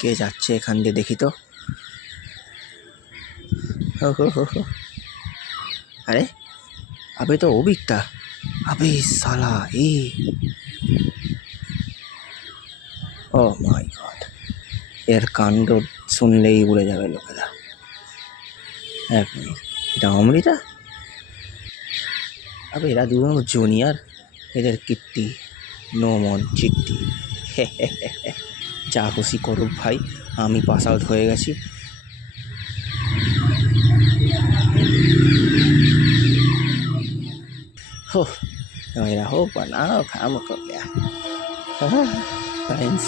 কে যাচ্ছে এখান দিয়ে দেখি তো। হো হো হো হো। আরে আবে তো অভিকটা। আবে সালা এ। ও মাই গড, এর কাণ্ড শুনলেই উড়ে যাবে লোকেরা। এক মিনিট, এটা অমৃতা? আবে এরা দুজন জুনিয়র, এদের কীর্তি নো মন চিট্টি। যা খুশি করুক ভাই, আমি পাস আউট হয়ে গেছি। हो मेरा हो बनाओ काम को गया साइंस